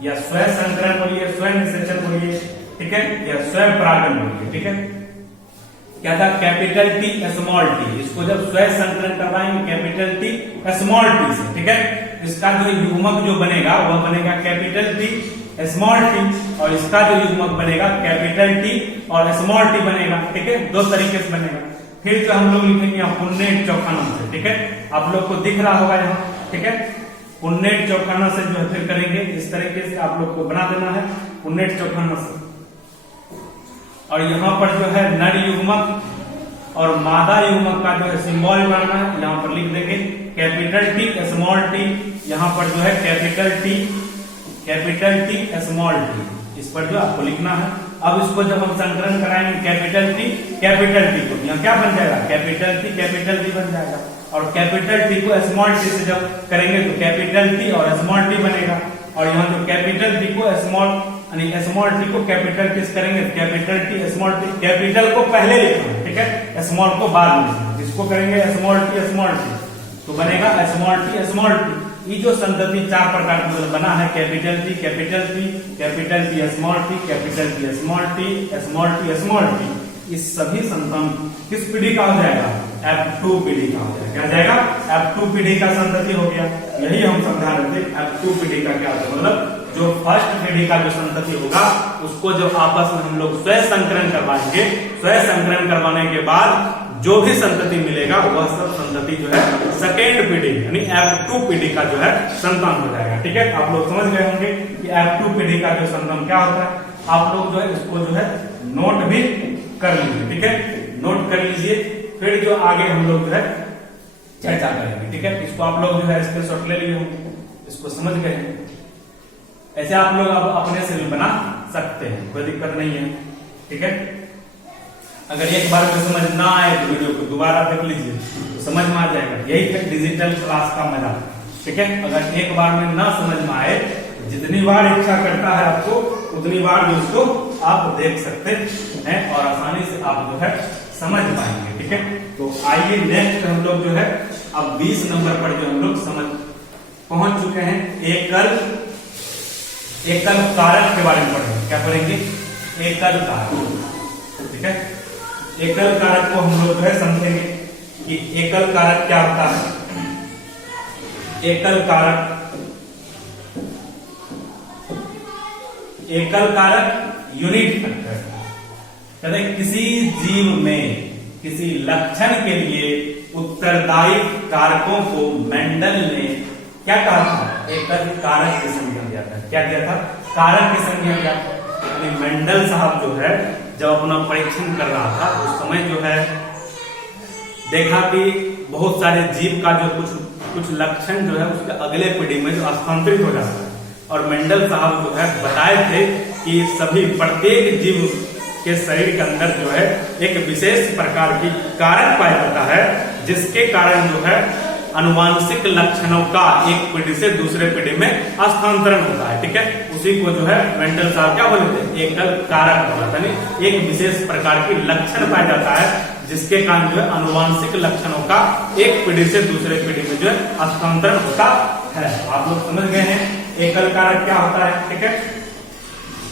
या स्वयं संकरण बोलिए, स्वयं निषेचन बोलिए, ठीक है, या स्वयं परागण बोलिए। ठीक है, क्या था कैपिटल टी स्मॉल टी, इसको जब स्वयं संकरण करवाएंगे कैपिटल टी स्मॉल टी से। ठीक है, इसका जो युग्मक जो बनेगा वह बनेगा कैपिटल टी स्मॉल टी, और इसका जो युग्मक बनेगा कैपिटल टी और स्मॉल टी बनेगा। ठीक है, दो तरीके से बनेगा। फिर जो हम लोग लिखेंगे यहाँ पुन्नेट चौखाना से। ठीक है, आप लोग को दिख रहा होगा यहाँ। ठीक है, पुन्नेट चौखाना से जो है फिर करेंगे, इस तरीके से आप लोग को बना देना है पुन्नेट चौखाना से। और यहाँ पर जो है नर युग्मक और मादा युग्मक का जो है सिंबल बनाना है, यहाँ पर लिख देंगे कैपिटल टी स्मॉल टी, यहाँ पर जो है कैपिटल टी स्मॉल टी, इस पर जो आपको लिखना है। अब इसको जब हम संकलन कराएंगे कैपिटल टी को, यहाँ क्या बन जाएगा कैपिटल टी बन जाएगा, और कैपिटल टी को स्मॉल टी से जब करेंगे तो कैपिटल टी और स्मॉल टी बनेगा। और यहाँ जो कैपिटल टी को स्मॉल यानी स्मॉल टी को कैपिटल टी से करेंगे, capital T small T, capital को पहले लिखना है, ठीक है, स्मॉल को बाद में लिखना है। जिसको करेंगे स्मॉल टी तो बनेगा स्मॉल टी। ये जो संतति चार प्रकार की बना है, capital T small T, capital T small T, इस सभी संतान किस पीढ़ी का हो जाएगा F2 पीढ़ी का हो जाएगा। क्या जाएगा F2 पीढ़ी का संतति हो गया। यही हम समझा रहे थे F2 पीढ़ी का क्या होता है, मतलब जो फर्स्ट पीढ़ी का जो संतति होगा उसको जब आपस में हम लोग स्वयं संकरण करवाएंगे, स्वयं संकरण करवाने के बाद जो भी संतति मिलेगा वह सब संतति जो है सेकेंड पीढ़ी यानी F2 पीढ़ी का जो है संतान हो जाएगा। ठीक है, आप लोग समझ गए होंगे कि F2 पीढ़ी का जो संतान क्या होता है। आप लोग जो है इसको जो है नोट भी कर लीजिए। ठीक है, नोट कर लीजिए, फिर जो आगे हम लोग जो है चर्चा करेंगे। ठीक है, इसको आप लोग जो है स्क्रीनशॉट ले लिए होंगे, इसको समझ गए। ऐसे आप लोग अपने से भी बना सकते हैं, कोई दिक्कत नहीं है। ठीक है, अगर एक बार में समझ ना आए तो वीडियो को दोबारा देख लीजिए तो समझ में आ जाएगा। यही है डिजिटल क्लास का मजा। ठीक है, अगर एक बार में ना समझ में आए, जितनी बार इच्छा करता है आपको उतनी बार दोस्तों आप देख सकते हैं और आसानी से आप जो है समझ पाएंगे। ठीक है, तो आइए नेक्स्ट हम लोग जो है अब 20 नंबर पर जो हम लोग समझ पहुंच चुके हैं, एकल कारक के बारे में पढ़ेंगे। क्या पढ़ेंगे? एकल कारक। ठीक है, एकल कारक को हम लोग जो है समझेंगे कि एकल कारक क्या होता है। एकल कारक यूनिट फैक्टर, कहते हैं किसी जीव में किसी लक्षण के लिए उत्तरदायी कारकों को मेंडल ने क्या कहा था? एकल कारक की संज्ञा दिया था। क्या दिया था? कारक की संज्ञा दिया था। मेंडल साहब जो है जब अपना परीक्षण कर रहा था उस समय जो है देखा कि बहुत सारे जीव का जो कुछ लक्षण जो है उसके अगले पीढ़ी में जो स्थानांतरित हो जाता है, और मेंडल साहब जो है बताए थे कि सभी प्रत्येक जीव के शरीर के अंदर जो है एक विशेष प्रकार की कारक पाया जाता है जिसके कारण जो है अनुवांशिक लक्षणों का एक पीढ़ी से दूसरे पीढ़ी में स्थानांतरण होता है। ठीक है, उसी को जो है मेंडल साहब क्या बोलते हैं? एकल कारक बोलते हैं। एक विशेष प्रकार की लक्षण पाया जाता है जिसके कारण जो है अनुवांशिक लक्षणों का एक पीढ़ी से दूसरे पीढ़ी में जो है स्थानांतरण होता है। आप लोग समझ गए हैं एकल कारक क्या होता है। ठीक है,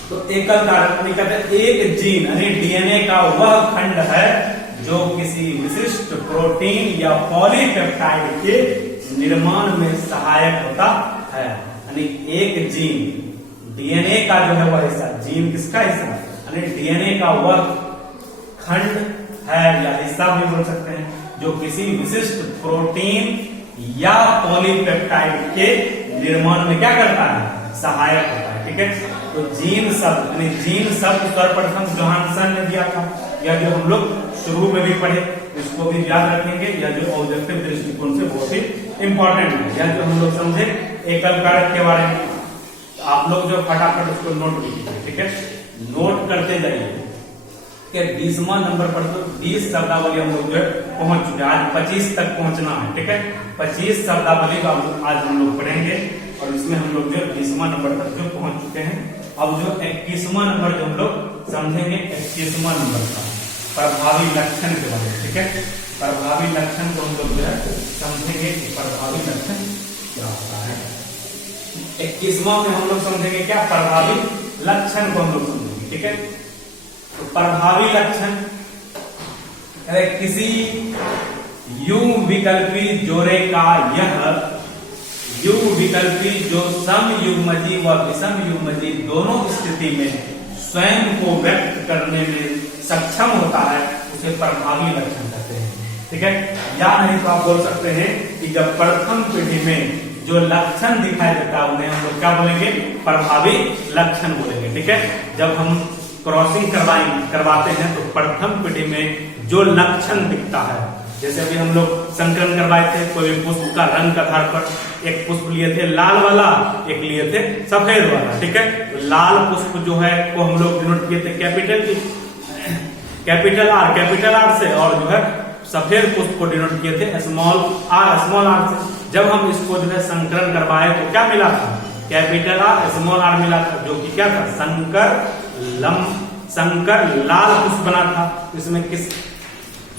तो एकल कारक कहते हैं एक जीन यानी डीएनए का वह खंड है जो किसी विशिष्ट प्रोटीन या पॉलीपेप्टाइड के निर्माण में सहायक होता है। यानी एक जीन डीएनए का जो है वह हिस्सा, जीन किसका हिस्सा? यानी डीएनए का वह खंड है या हिस्सा भी बोल सकते हैं जो किसी विशिष्ट प्रोटीन या पॉलीपेप्टाइड के निर्माण में क्या करता है? सहायक होता है। ठीक है, तो जीन शब्द यानी जीन शब्द सर्वप्रथम जोहानसन ने दिया था, या जो हम लोग शुरू में भी पढ़े, इसको भी याद रखेंगे, या जो ऑब्जेक्टिव दृष्टिकोण से बहुत ही इंपॉर्टेंट है। या जो हम लोग समझे एकल कारक के बारे में, आप लोग जो फटाफट उसको नोट कीजिए। ठीक है, नोट करते जाइए कि 20वां नंबर पर तो 20 शब्दावली हम लोग जो है पहुंच चुके हैं। आज 25 तक पहुंचना है। ठीक है, 25 शब्दावली को आज हम लोग पढ़ेंगे, और इसमें हम लोग जो 20वां नंबर तक जो पहुंच चुके हैं। अब जो 21वां नंबर जो हम लोग समझेंगे, 21वां नंबर का प्रभावी लक्षण के बारे में। ठीक है, प्रभावी लक्षण को हम लोग जो है समझेंगे कि प्रभावी लक्षण क्या होता है। 21वां में हम लोग समझेंगे क्या, प्रभावी लक्षण को हम लोग समझेंगे। ठीक है, तो प्रभावी लक्षण किसी यू विकल्पी जोड़े का यह यू विकल्पी जो सम युग्मजी व विषम युग्मजी दोनों स्थिति में स्वयं को व्यक्त करने में सक्षम होता है, उसे प्रभावी लक्षण कहते हैं। ठीक है, या नहीं तो आप बोल सकते हैं कि जब प्रथम पीढ़ी में जो लक्षण दिखाई देता है उन्हें हम लोग क्या बोलेंगे, प्रभावी लक्षण बोलेंगे। ठीक है, जब हम क्रॉसिंग करवाते हैं तो प्रथम पीढ़ी में जो लक्षण दिखता है, जैसे अभी हम लोग संकरण करवाए थे, कोई भी पुष्प का रंग के आधार पर एक पुष्प लिए थे लाल वाला, एक लिए थे सफेद वाला। ठीक है, तो लाल पुष्प जो है वो हम लोग डिनोट किए थे कैपिटल आर से, और जो है सफेद पुष्प को डिनोट किए थे स्मॉल आर से। जब हम इसको जो है संकरण करवाए तो क्या मिला था, कैपिटल आर स्मॉल आर मिला था, जो कि क्या था, संकर लाल पुष्प बना था। इसमें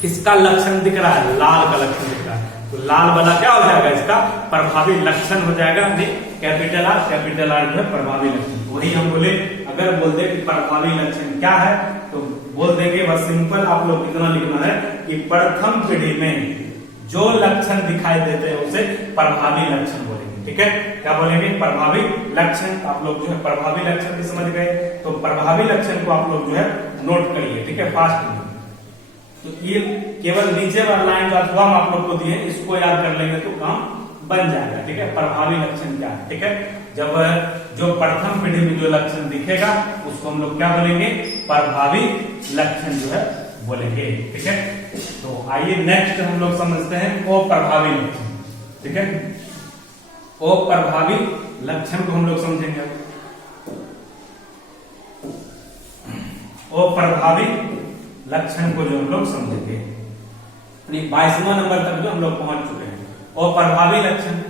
किसका लक्षण दिख रहा है, लाल का लक्षण दिख रहा है, तो लाल वाला क्या हो जाएगा, इसका प्रभावी लक्षण हो जाएगा। कैपिटल आर जो है प्रभावी लक्षण। वही हम बोले, अगर बोल दे कि प्रभावी लक्षण क्या है, तो बोल देंगे बस सिंपल आप लोग इतना लिखना है कि प्रथम पीढ़ी में जो लक्षण दिखाई देते हैं उसे प्रभावी लक्षण बोलेंगे। ठीक है, क्या बोलेंगे, प्रभावी लक्षण। आप लोग जो है प्रभावी लक्षण भी समझ गए, तो प्रभावी लक्षण को आप लोग जो है नोट करिए। ठीक है, फास्ट में। तो ये केवल नीचे वाला लाइन का अथवा आप लोग को दिए, इसको याद कर लेंगे तो काम बन जाएगा। ठीक है, प्रभावी लक्षण क्या है। ठीक है, जब जो प्रथम पीढ़ी में जो लक्षण दिखेगा उसको हम लोग क्या बोलेंगे, प्रभावी लक्षण जो है बोलेंगे। ठीक है, तो आइए नेक्स्ट हम लोग समझते हैं अप्रभावी लक्षण। ठीक है, अप्रभावी लक्षण को हम लोग समझेंगे। अप्रभावी लक्षण को जो हम लोग समझेंगे, 22वां नंबर तक जो हम लोग पहुंच चुके हैं। अप्रभावी लक्षण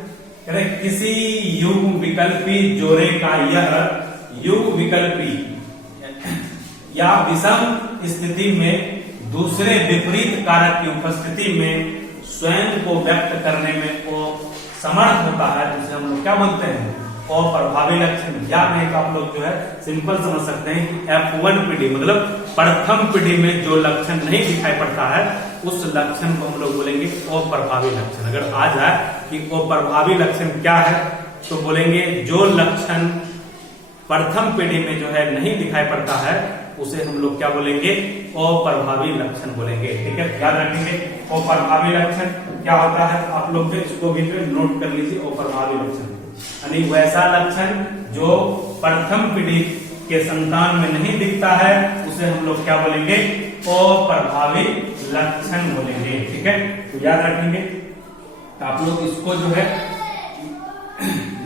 किसी युग विकल्पी जोड़े का यह युग विकल्पी या विषम स्थिति में दूसरे विपरीत कारक की उपस्थिति में स्वयं को व्यक्त करने में वो समर्थ होता है, जिसे हम लोग क्या बोलते हैं, अप्रभावी लक्षण। या नहीं तो आप लोग जो है सिंपल समझ सकते हैं कि F1 पीढ़ी मतलब प्रथम पीढ़ी में जो लक्षण नहीं दिखाई पड़ता है उस लक्षण को हम लोग बोलेंगे अप्रभावी लक्षण। अगर आ जाए कि अप्रभावी लक्षण क्या है, तो बोलेंगे जो लक्षण प्रथम पीढ़ी में जो है नहीं दिखाई पड़ता है उसे हम लोग क्या बोलेंगे, अप्रभावी लक्षण बोलेंगे। ठीक है, याद रखेंगे अप्रभावी लक्षण क्या होता है, आप लोग जो इसको भी जो नोट कर लीजिए। अप्रभावी लक्षण यानी वैसा लक्षण जो प्रथम पीढ़ी के संतान में नहीं दिखता है उसे हम लोग क्या बोलेंगे, अप्रभावी लक्षण बोलेंगे। ठीक है, तो याद रखेंगे। तो आप लोग इसको जो है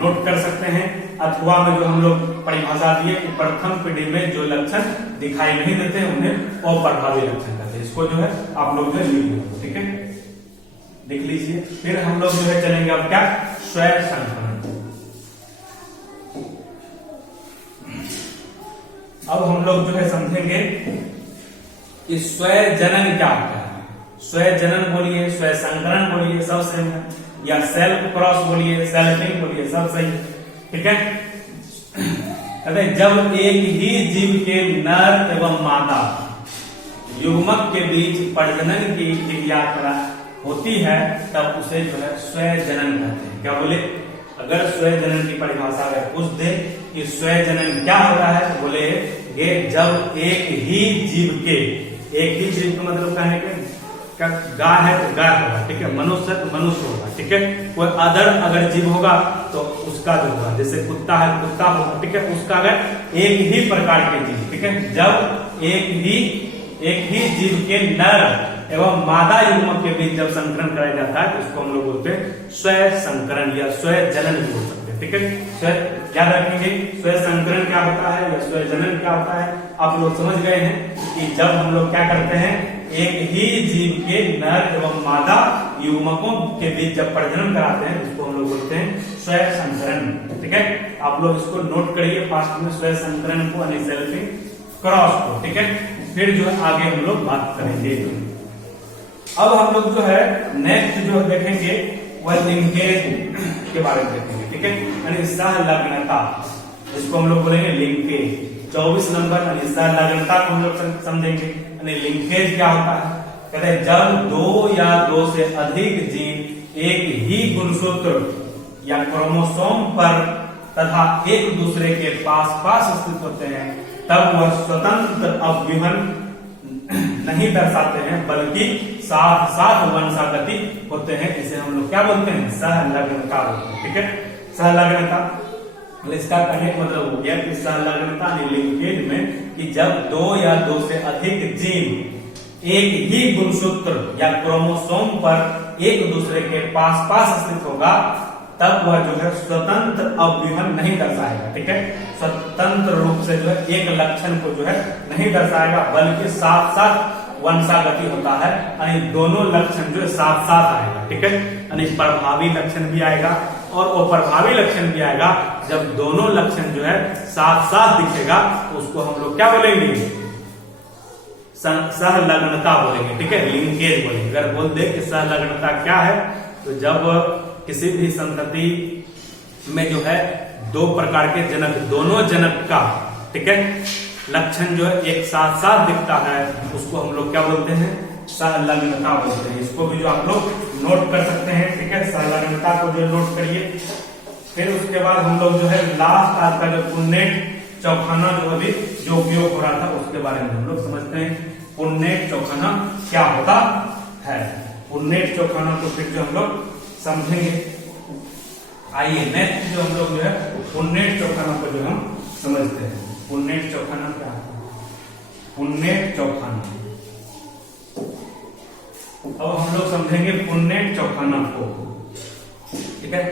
नोट कर सकते हैं। अथवा में जो हम लोग परिभाषा दिए कि प्रथम पीढ़ी में जो लक्षण दिखाई नहीं देते उन्हें अप्रभावी लक्षण कहते हैं। इसको जो है आप लोग जो लिख लीजिए। ठीक है, लिख लीजिए। फिर हम लोग जो है चलेंगे अब क्या, स्वयं संकरण। अब हम लोग जो है समझेंगे कि स्वयं जनन क्या होता है। स्वयं जनन बोलिए, स्वयं संकरण बोलिए, सब सेम है, या सेल्फ क्रॉस बोलिए, सेल्फिंग बोलिए, सब सही। ठीक है, कहते जब एक ही जीव के नर एवं मादा युग्मक के बीच प्रजनन की क्रिया होती है तब उसे जो है स्वयं जनन कहते हैं। क्या बोले, अगर स्वयं जनन की परिभाषा अगर पूछ दे कि स्वयं जनन क्या होता है, तो बोले जब एक ही जीव के, एक ही जीव का मतलब कहने के क्या गाय है तो गाय होगा, ठीक है, मनुष्य है तो मनुष्य होगा, ठीक है। कोई अदर अगर जीव होगा तो उसका जो होगा, जैसे कुत्ता है कुत्ता होगा, ठीक है, उसका अगर एक ही प्रकार के जीव, ठीक है, जब एक ही जीव के नर एवं मादा युग्मक के बीच जब संकरण कराया जाता है तो उसको हम लोग बोलते हैं स्वयं संकरण या स्वयं जनन भी बोल सकते हैं, ठीक है। स्वयं याद रखेंगे, स्वयं संकरण क्या होता है या स्वयं जनन क्या होता है, आप लोग समझ गए हैं कि जब हम लोग क्या करते हैं, एक ही जीव के नर एवं मादा युग्मकों के बीच जब प्रजनन कराते हैं उसको हम लोग बोलते हैं स्वयं संकरण, ठीक है। आप लोग इसको नोट करिए फास्ट में, स्वयं संकरण को यानी सेल्फिंग क्रॉस को, ठीक है। फिर जो है आगे हम लोग बात करेंगे। अब हम लोग जो है नेक्स्ट जो देखेंगे वह लिंकेज के बारे में देखेंगे, ठीक है, यानी सहलग्नता, जिसको हम लोग बोलेंगे लिंकेज। 24 नंबर यानी सहलग्नता को हम लोग समझेंगे, यानी लिंकेज क्या होता है, कहते हैं जब दो या दो से अधिक जीन एक ही गुणसूत्र या क्रोमोसोम पर तथा एक दूसरे के पास पास स्थित होते हैं तब वह स्वतंत्र अव्यूहन नहीं दर्शाते हैं बल्कि साथ साथ वंशागति होते हैं। इसे हम लोग क्या बोलते हैं, सहलग्नता बोलते हैं, ठीक है, सहलग्नता। इसका कहने का मतलब हो गया कि सहलग्नता लिंकेज में कि जब दो या दो से अधिक जीन एक ही गुणसूत्र या क्रोमोसोम पर एक दूसरे के पास पास स्थित होगा तब वह जो है स्वतंत्र अव्यूहन नहीं दर्शाएगा, ठीक है, स्वतंत्र रूप से जो है एक लक्षण को जो है नहीं दर्शाएगा बल्कि साथ साथ वंशागति होता है, यानी दोनों लक्षण जो है साथ साथ आएगा, ठीक है, यानी प्रभावी लक्षण भी आएगा और वो प्रभावी लक्षण भी आएगा जब दोनों लक्षण जो है साथ साथ दिखेगा तो उसको हम लोग क्या बोलेंगे, सहलग्नता बोलेंगे, ठीक है, लिंकेज बोलेंगे। अगर बोल दे कि सहलग्नता क्या है तो जब किसी भी संतति में जो है दो प्रकार के जनक, दोनों जनक का, ठीक है, लक्षण जो है एक साथ साथ दिखता है उसको हम लोग क्या बोलते हैं, सहलग्नता बोलते हैं। इसको भी जो आप लोग नोट कर सकते हैं, ठीक है, सहलग्नता को जो नोट करिए। फिर उसके बाद हम लोग जो है लास्ट आज का जो पुन्नेट चौखाना जो अभी जो उपयोग हो रहा था उसके बारे में हम लोग समझते हैं, पुन्नेट चौखाना क्या होता है। पुन्नेट चौखाना को फिर जो हम लोग समझेंगे। आइए नेक्स्ट जो हम लोग जो है पुन्नेट चौखाना को जो हम समझते हैं। पुन्नेट चौखाना क्या है, पुन्नेट चौखाना, अब हम लोग समझेंगे पुन्नेट चौखाना को, ठीक है।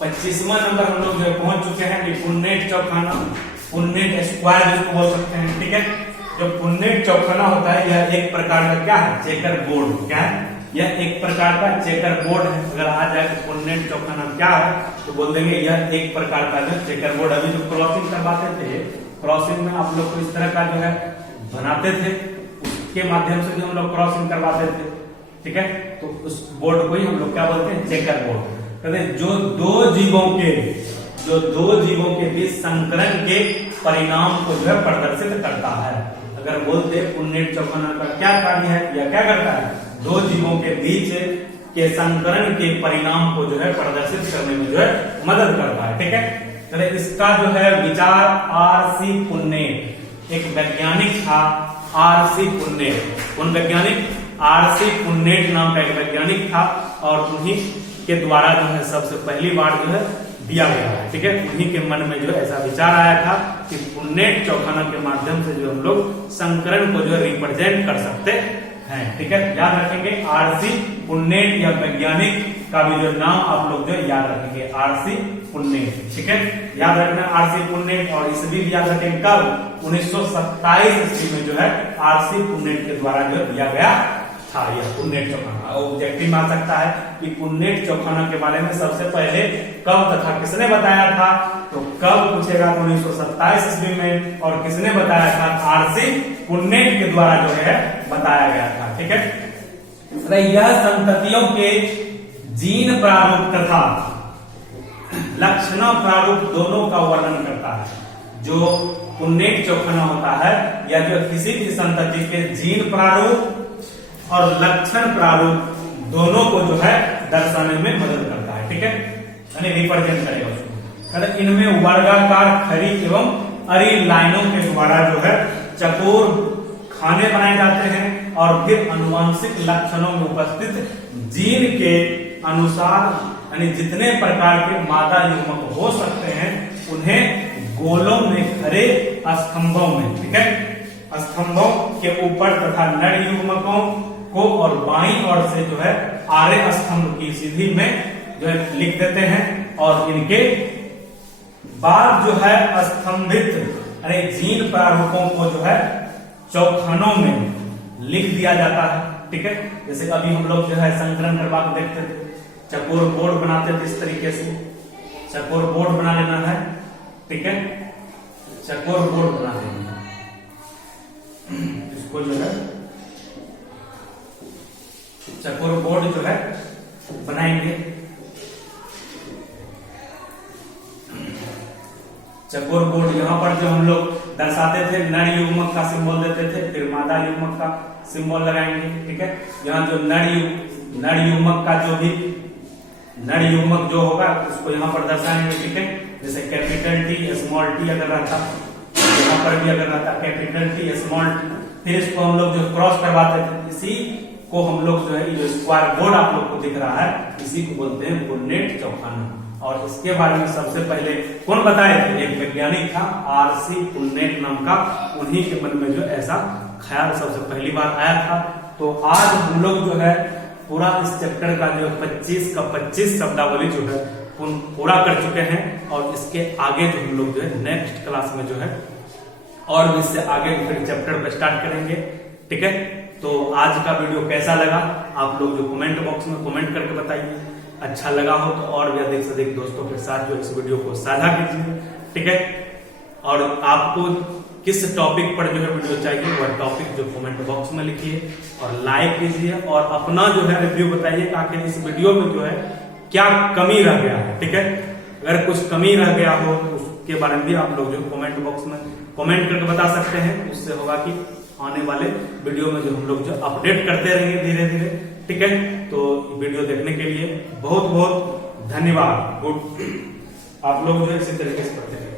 25वां नंबर हम लोग जो पहुंच चुके हैं कि पुन्नेट चौखाना, पुन्नेट स्क्वायर जिसको बोल सकते हैं, ठीक है। जो पुन्नेट चौखाना होता है यह एक प्रकार का क्या है, चेकर बोर्ड, क्या है, यह एक प्रकार का चेकर बोर्ड है। अगर आ जाए तो पुन्नेट चौखाना क्या है तो बोल देंगे यह एक प्रकार का जो चेकर बोर्ड। अभी जो क्रॉसिंग करवाते थे, क्रॉसिंग में आप लोग को इस तरह का जो है बनाते थे, उसके माध्यम से जो हम लोग क्रॉसिंग करवाते थे, ठीक है, तो उस बोर्ड को ही हम लोग क्या बोलते हैं, चेकर बोर्ड। कहते हैं जो दो जीवों के बीच संकरण के परिणाम को जो है प्रदर्शित करता है। अगर बोलते पुन्नेट चौखाना का क्या कार्य है या क्या करता है, दो जीवों के बीच के संकरण के परिणाम को जो है प्रदर्शित करने में जो है मदद करता है, ठीक है। तो इसका जो है विचार आर.सी. पुन्नेट, एक वैज्ञानिक था आर.सी. पुन्नेट, उन वैज्ञानिक आर.सी. पुन्नेट नाम का एक वैज्ञानिक था और उन्हीं के द्वारा जो है सबसे पहली बार जो है दिया गया है, ठीक है। उन्हीं के मन में जो ऐसा विचार आया था कि पुन्नेट चौखाना के माध्यम से जो हम लोग संकरण को जो है रिप्रेजेंट कर सकते हैं, ठीक है। याद रखेंगे आर.सी. पुन्नेट या वैज्ञानिक का भी जो नाम आप लोग जो याद रखेंगे, आर.सी. पुन्नेट, ठीक है, याद रखना आर.सी. पुन्नेट। और ईस्वी भी याद रखेंगे, कब, 1927 ईस्वी में जो है आर.सी. पुन्नेट के द्वारा जो दिया गया था यह पुन्नेट चौखाना। ऑब्जेक्टिव आ सकता है कि पुन्नेट चौखाना के बारे में सबसे पहले कब तथा किसने बताया था, तो कब पूछेगा, 1927 ईस्वी में, और किसने बताया था, आर.सी. पुन्नेट के द्वारा जो है बताया गया था, ठीक है। यह संततियों के जीन प्रारूप तथा लक्षण प्रारूप दोनों का वर्णन करता है। जो पुन्नेट चौखाना होता है या जो किसी भी संतति के जीन प्रारूप और लक्षण प्रारूप दोनों को जो है दर्शाने में मदद करता है, ठीक है, यानी रिप्रेजेंट करेगा उसको। इनमें वर्गाकार खरी एवं अरी लाइनों के द्वारा जो है चकोर खाने बनाए जाते हैं और फिर अनुवांशिक लक्षणों में उपस्थित जीन के अनुसार यानी जितने प्रकार के मादा युग्मक हो सकते हैं उन्हें गोलों में खरे स्तंभों में, ठीक है, स्तंभों के ऊपर तथा नर युग्मकों को और बाईं ओर से जो है आर्य स्तंभ की सीधी में जो है लिख देते हैं और इनके बाद जो है स्तंभित यानी जीन प्रारूपों को जो है चौखानों में लिख दिया जाता है, ठीक है। जैसे अभी हम लोग जो है संकरण करवा के देखते थे, चकोर बोर्ड बनाते थे, इस तरीके से चकोर बोर्ड बना लेना है, ठीक है, चकोर बोर्ड बना लेना है, इसको जो है चकोर बोर्ड जो है बनाएंगे। चकोर बोर्ड यहाँ पर जो हम लोग दर्शाते थे, नर युग्मक का सिंबल देते थे, फिर मादा युग्मक का सिंबल लगाएंगे, ठीक है। यहाँ जो नर युग्मक का जो भी नर युग्मक जो होगा उसको यहाँ पर दर्शाएंगे, ठीक है। जैसे कैपिटल टी स्मॉल टी अगर रहता, यहाँ पर भी अगर रहता कैपिटल टी स्मॉल टी, फिर इसको हम लोग जो क्रॉस करवाते थे, इसी को हम लोग जो है ये स्क्वायर बोर्ड आप लोग को दिख रहा है, इसी को बोलते हैं पुन्नेट चौखाना। और इसके बारे में सबसे पहले कौन बताए थे? एक वैज्ञानिक था आरसी पुन्नेट नाम का, उन्हीं के मन में जो ऐसा ख्याल सबसे पहली बार आया था। तो आज हम लोग जो है पूरा इस चैप्टर का जो 25 का 25 शब्दावली जो है पूरा कर चुके हैं और इसके आगे जो हम लोग जो है नेक्स्ट क्लास में जो है और इससे आगे फिर चैप्टर को स्टार्ट करेंगे, ठीक है। तो आज का वीडियो कैसा लगा आप लोग जो कमेंट बॉक्स में कमेंट करके बताइए। अच्छा लगा हो तो और भी अधिक से अधिक दोस्तों के साथ जो इस वीडियो को साझा कीजिए, ठीक है। और आपको किस टॉपिक पर जो है वीडियो चाहिए वह टॉपिक जो कमेंट बॉक्स में लिखिए और लाइक कीजिए और अपना जो है रिव्यू बताइए आखिर इस वीडियो में जो है क्या कमी रह गया है, ठीक है। अगर कुछ कमी रह गया हो तो उसके बारे में भी आप लोग जो कमेंट बॉक्स में कमेंट करके बता सकते हैं। उससे होगा कि आने वाले वीडियो में जो हम लोग जो अपडेट करते रहेंगे धीरे धीरे, ठीक है। तो वीडियो देखने के लिए बहुत बहुत धन्यवाद। गुड, आप लोग जो है इसी तरीके से पढ़ते रहेंगे।